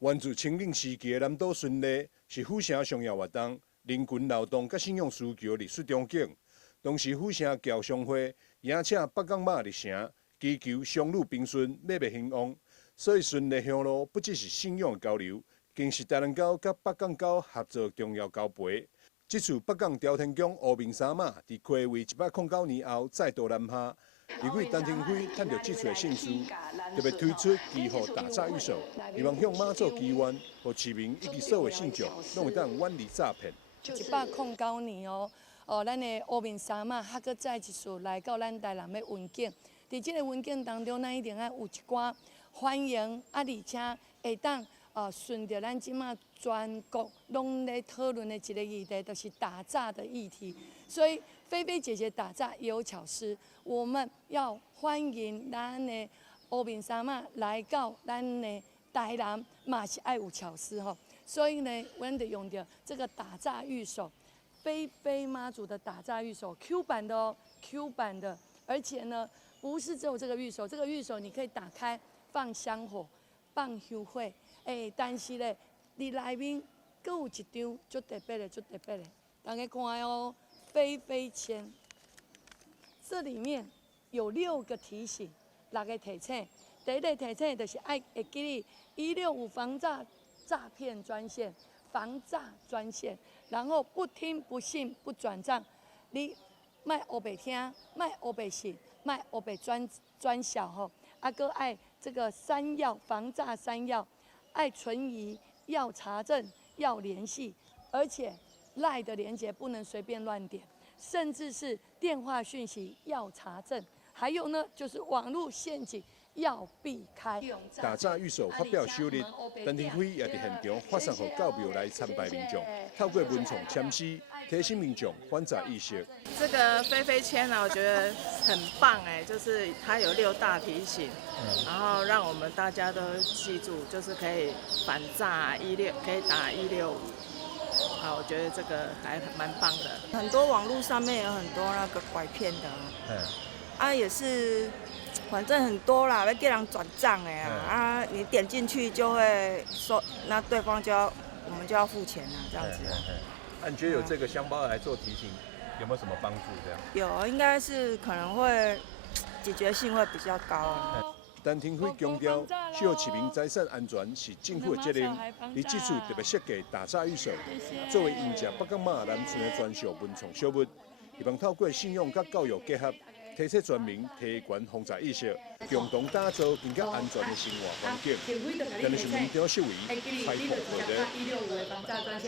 源自清領時期的南島巡禮是府城重要活動，人群勞動甲信仰需求歷史中景。當時府城僑商會邀請北港媽入城，祈求商旅平順，買賣興旺。所以巡禮向路不只是信仰的交流，更是台南島甲北港島合作重要交陪。這次北港朝天宮烏面紗馬在暌違109年後再度南下。立委陳廷輝趁着這次的盛事，特別推出祈福打詐預售，希望向媽祖祈願，讓市民以及所有信眾攏會當遠離詐騙。109年咱的烏面紗馬還閣再一次來到咱台南的雲景。在這個雲景當中，咱一定要有一寡歡迎，而且會當順着咱即馬全國攏在討論的一個議題，就是打詐的議題。所以菲菲姐姐打詐也有巧思，我們要歡迎咱的烏面紗馬來到咱的台南，嘛是愛有巧思吼。所以呢，我們得用到這個打詐預售，菲菲媽祖的打詐預售 Q 版的哦 ，Q 版的，而且呢，不是只有這個預售，這個預售你可以打開放香火、放香火，但是呢，你裡面還有一張最特別的、最特別的，大家看哦，菲菲籤，這裡面有6個提醒，6個提醒。第一個提醒就是愛會記你165防詐騙專線，防詐專線，然後不聽不信不轉賬，你賣黑白聽，賣黑白信，賣黑白轉小吼，閣愛這個3要防詐3要，愛存疑，要查證，要聯繫，而且賴的連結不能隨便亂點，甚至是電話訊息要查證，還有呢就是網絡陷阱。要避開打詐預售發表首日，陳廷輝也在現場發送給教廟來參拜民眾，透過文創簽詩提醒民眾反詐意識。這個菲菲籤呢，我覺得很棒哎，就是它有6大提醒，然後讓我們大家都記住，就是可以反詐16，可以打165。啊，我覺得這個還蠻棒的。很多網絡上面有很多那個拐騙的，也是。反正很多啦，要叫人轉賬的啊，你點進去就會說，那對方我們就要付錢啊，這樣子。你覺得有這個香包來做提醒，有沒有什麼幫助？這樣有，應該是可能會解決性會比較高。陳廷輝強調，守護市民財產安全是政府的責任。你這次特別設計打詐預售，作為迎接北港媽南村的專屬文創小物，希望透過信用甲教育結合。提醒全民提懸防詐意識，共同打造更加安全的生活環境。今日是民調秀儀採訪報道。